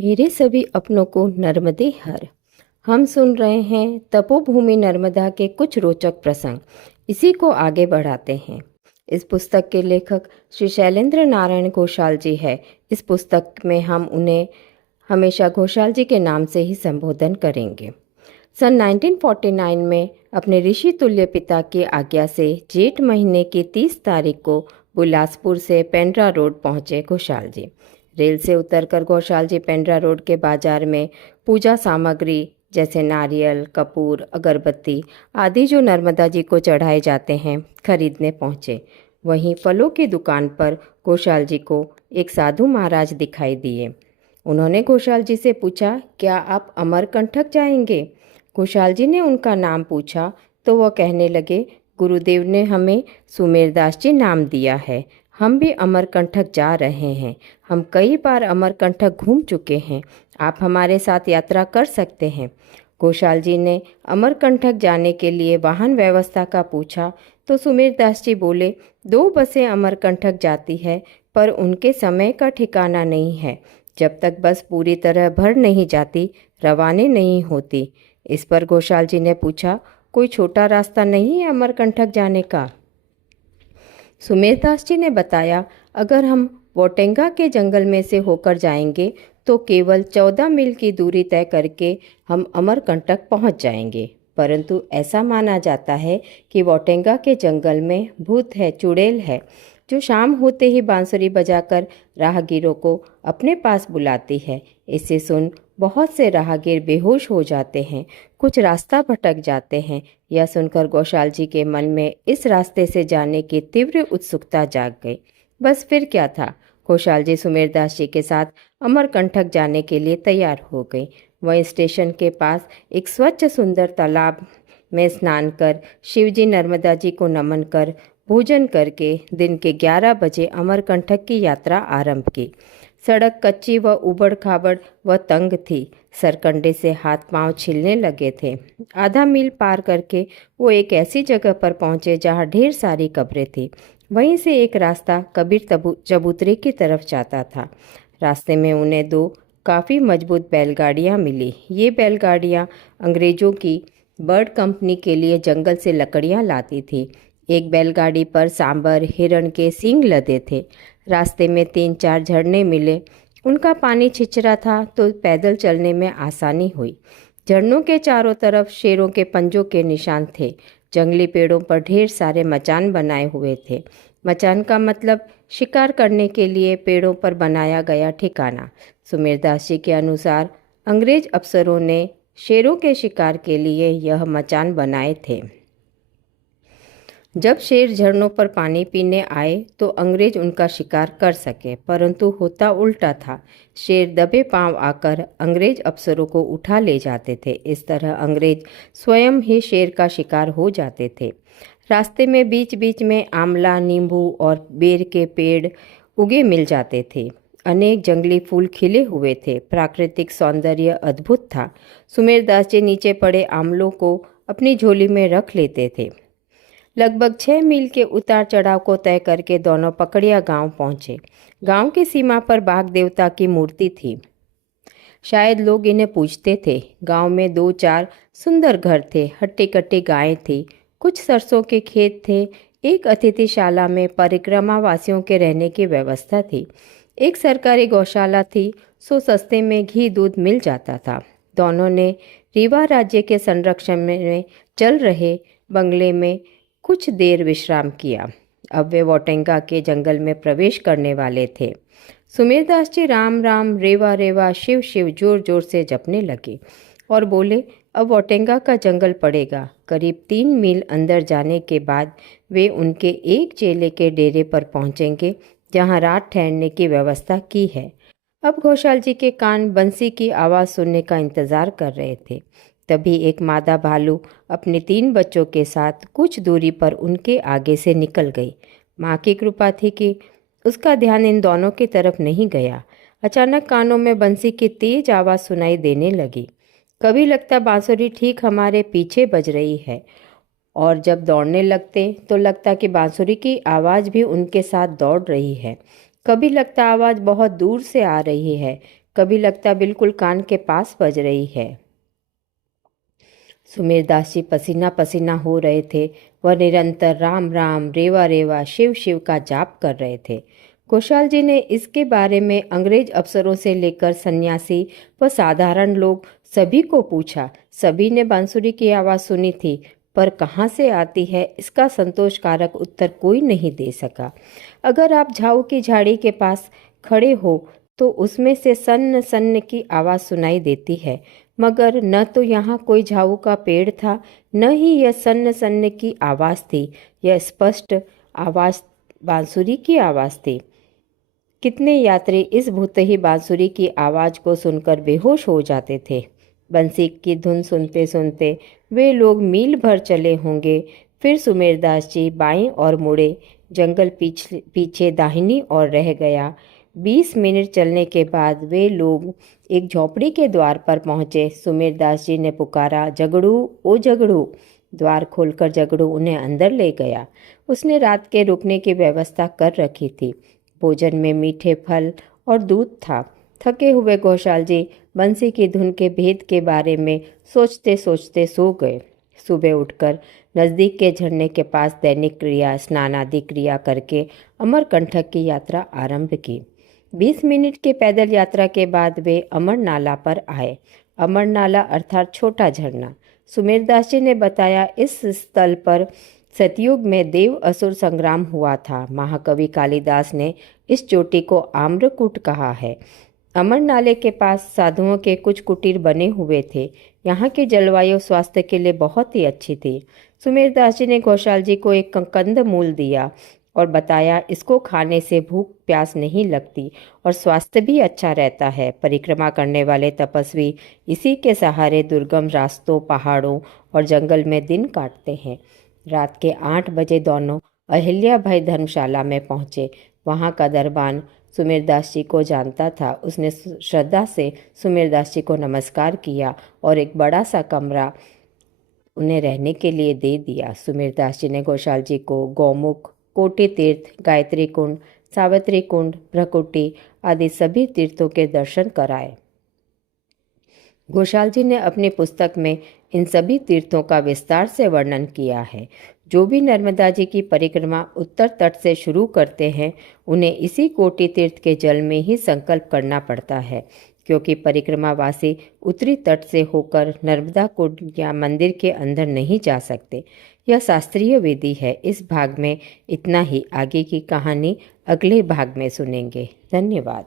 मेरे सभी अपनों को नर्मदे हर। हम सुन रहे हैं तपोभूमि नर्मदा के कुछ रोचक प्रसंग। इसी को आगे बढ़ाते हैं। इस पुस्तक के लेखक श्री शैलेंद्र नारायण घोषाल जी है। इस पुस्तक में हम उन्हें हमेशा घोषाल जी के नाम से ही संबोधन करेंगे। सन 1949 में अपने ऋषि तुल्य पिता की आज्ञा से जेठ महीने की 30 तारीख को बिलासपुर से पेंड्रा रोड पहुंचे घोषाल जी। रेल से उतरकर घोषाल जी पेंड्रा रोड के बाजार में पूजा सामग्री जैसे नारियल, कपूर, अगरबत्ती आदि जो नर्मदा जी को चढ़ाए जाते हैं खरीदने पहुंचे। वहीं फलों की दुकान पर घोषाल जी को एक साधु महाराज दिखाई दिए। उन्होंने घोषाल जी से पूछा, क्या आप अमरकंटक जाएंगे? घोषाल जी ने उनका नाम पूछा तो वह कहने लगे, गुरुदेव ने हमें सुमेरदास जी नाम दिया है। हम भी अमरकंटक जा रहे हैं। हम कई बार अमरकंटक घूम चुके हैं। आप हमारे साथ यात्रा कर सकते हैं। घोषाल जी ने अमरकंटक जाने के लिए वाहन व्यवस्था का पूछा तो सुमेरदास जी बोले, 2 बसें अमरकंटक जाती है पर उनके समय का ठिकाना नहीं है। जब तक बस पूरी तरह भर नहीं जाती रवाने नहीं होती। इस पर घोषाल जी ने पूछा, कोई छोटा रास्ता नहीं है अमरकंटक जाने का? सुमेरदास जी ने बताया, अगर हम वोटेंगा के जंगल में से होकर जाएंगे तो केवल 14 मील की दूरी तय करके हम अमरकंटक पहुंच जाएंगे। परंतु ऐसा माना जाता है कि वोटेंगा के जंगल में भूत है, चुड़ैल है, जो शाम होते ही बांसुरी बजाकर राहगीरों को अपने पास बुलाती है। इसे सुन बहुत से राहगीर बेहोश हो जाते हैं, कुछ रास्ता भटक जाते हैं। यह सुनकर घोषाल जी के मन में इस रास्ते से जाने की तीव्र उत्सुकता जाग गई। बस फिर क्या था, घोषाल जी सुमेरदास जी के साथ अमरकंटक जाने के लिए तैयार हो गई। वहीं स्टेशन के पास एक स्वच्छ सुंदर तालाब में स्नान कर शिवजी नर्मदा जी को नमन कर भोजन करके दिन के 11 बजे अमरकंटक की यात्रा आरंभ की। सड़क कच्ची व उबड़ खाबड़ व तंग थी। सरकंडे से हाथ पांव छिलने लगे थे। आधा मील पार करके वो एक ऐसी जगह पर पहुंचे जहां ढेर सारी कब्रें थी। वहीं से एक रास्ता कबीर चबूतरे की तरफ जाता था। रास्ते में उन्हें 2 काफ़ी मजबूत बैलगाड़ियां मिली। ये बैलगाड़ियां अंग्रेज़ों की बर्ड कंपनी के लिए जंगल से लकड़ियां लाती थी। एक बैलगाड़ी पर सांबर, हिरण के सींग लदे थे। रास्ते में 3-4 झरने मिले। उनका पानी छिछरा था तो पैदल चलने में आसानी हुई। झरनों के चारों तरफ शेरों के पंजों के निशान थे। जंगली पेड़ों पर ढेर सारे मचान बनाए हुए थे। मचान का मतलब शिकार करने के लिए पेड़ों पर बनाया गया ठिकाना। सुमेरदास जी के अनुसार अंग्रेज अफसरों ने शेरों के शिकार के लिए यह मचान बनाए थे। जब शेर झरनों पर पानी पीने आए तो अंग्रेज उनका शिकार कर सके, परंतु होता उल्टा था। शेर दबे पांव आकर अंग्रेज अफसरों को उठा ले जाते थे। इस तरह अंग्रेज स्वयं ही शेर का शिकार हो जाते थे। रास्ते में बीच बीच में आंवला, नींबू और बेर के पेड़ उगे मिल जाते थे। अनेक जंगली फूल खिले हुए थे। प्राकृतिक सौंदर्य अद्भुत था। सुमेरदास जी नीचे पड़े आंवलों को अपनी झोली में रख लेते थे। लगभग 6 मील के उतार चढ़ाव को तय करके दोनों पकड़िया गांव पहुंचे। गांव की सीमा पर बाघ देवता की मूर्ति थी। शायद लोग इन्हें पूजते थे। गांव में 2-4 सुंदर घर थे। हट्टी कट्टी गायें थी। कुछ सरसों के खेत थे। एक अतिथिशाला में परिक्रमा वासियों के रहने की व्यवस्था थी। एक सरकारी गौशाला थी, सो सस्ते में घी दूध मिल जाता था। दोनों ने रीवा राज्य के संरक्षण में चल रहे बंगले में कुछ देर विश्राम किया। अब वे वोटेंगा के जंगल में प्रवेश करने वाले थे। सुमेरदास जी राम राम, रेवा रेवा, शिव शिव जोर जोर से जपने लगे और बोले, अब वोटेंगा का जंगल पड़ेगा। करीब 3 मील अंदर जाने के बाद वे उनके एक चेले के डेरे पर पहुंचेंगे जहां रात ठहरने की व्यवस्था की है। अब घोषाल जी के कान बंसी की आवाज़ सुनने का इंतज़ार कर रहे थे। तभी एक मादा भालू अपने 3 बच्चों के साथ कुछ दूरी पर उनके आगे से निकल गई। माँ की कृपा थी कि उसका ध्यान इन दोनों की तरफ नहीं गया। अचानक कानों में बंसी की तेज आवाज़ सुनाई देने लगी। कभी लगता बांसुरी ठीक हमारे पीछे बज रही है, और जब दौड़ने लगते तो लगता कि बांसुरी की आवाज़ भी उनके साथ दौड़ रही है। कभी लगता आवाज़ बहुत दूर से आ रही है, कभी लगता बिल्कुल कान के पास बज रही है। सुमेरदास जी पसीना पसीना हो रहे थे। वह निरंतर राम राम रेवा रेवा शिव शिव का जाप कर रहे थे। घोषाल जी ने इसके बारे में अंग्रेज अफसरों से लेकर सन्यासी व साधारण लोग सभी को पूछा। सभी ने बांसुरी की आवाज़ सुनी थी, पर कहाँ से आती है इसका संतोषकारक उत्तर कोई नहीं दे सका। अगर आप झाऊ की झाड़ी के पास खड़े हो तो उसमें से सन्न सन्न की आवाज़ सुनाई देती है, मगर न तो यहाँ कोई झाऊ का पेड़ था, न ही यह सन्न सन्न की आवाज़ थी। यह स्पष्ट आवाज़ बांसुरी की आवाज़ थी। कितने यात्री इस भूतही बांसुरी की आवाज़ को सुनकर बेहोश हो जाते थे। बंसी की धुन सुनते सुनते वे लोग मील भर चले होंगे। फिर सुमेरदास जी बाईं ओर मुड़े। जंगल पीछे दाहिनी ओर रह गया। 20 मिनट चलने के बाद वे लोग एक झोपड़ी के द्वार पर पहुंचे। सुमेरदास जी ने पुकारा, जगड़ू ओ जगड़ू। द्वार खोलकर जगड़ू उन्हें अंदर ले गया। उसने रात के रुकने की व्यवस्था कर रखी थी। भोजन में मीठे फल और दूध था। थके हुए घोषाल जी बंसी की धुन के भेद के बारे में सोचते सोचते सो गए। सुबह उठकर नज़दीक के झरने के पास दैनिक क्रिया स्नान आदि क्रिया करके अमरकंटक की यात्रा आरंभ की। 20 मिनट के पैदल यात्रा के बाद वे अमर नाला पर आए। अमर नाला अर्थात छोटा झरना। सुमेरदास जी ने बताया, इस स्थल पर सतयुग में देव असुर संग्राम हुआ था। महाकवि कालिदास ने इस चोटी को आम्रकूट कहा है। अमर नाले के पास साधुओं के कुछ कुटीर बने हुए थे। यहाँ की जलवायु स्वास्थ्य के लिए बहुत ही अच्छी थी। सुमेरदास जी ने घोषाल जी को एक कंद मूल दिया और बताया, इसको खाने से भूख प्यास नहीं लगती और स्वास्थ्य भी अच्छा रहता है। परिक्रमा करने वाले तपस्वी इसी के सहारे दुर्गम रास्तों, पहाड़ों और जंगल में दिन काटते हैं। रात के 8 बजे दोनों अहिल्या भाई धर्मशाला में पहुँचे। वहाँ का दरबान सुमेरदास जी को जानता था। उसने श्रद्धा से सुमेरदास जी को नमस्कार किया और एक बड़ा सा कमरा उन्हें रहने के लिए दे दिया। सुमेरदास जी ने घोषाल जी को गौमुख, कोटि तीर्थ, गायत्री कुंड, सावित्री कुंड, भ्रकुटी आदि सभी तीर्थों के दर्शन कराए। घोषाल जी ने अपनी पुस्तक में इन सभी तीर्थों का विस्तार से वर्णन किया है। जो भी नर्मदा जी की परिक्रमा उत्तर तट से शुरू करते हैं, उन्हें इसी कोटि तीर्थ के जल में ही संकल्प करना पड़ता है, क्योंकि परिक्रमावासी उत्तरी तट से होकर नर्मदा कुंड या मंदिर के अंदर नहीं जा सकते। यह शास्त्रीय विधि है। इस भाग में इतना ही। आगे की कहानी अगले भाग में सुनेंगे। धन्यवाद।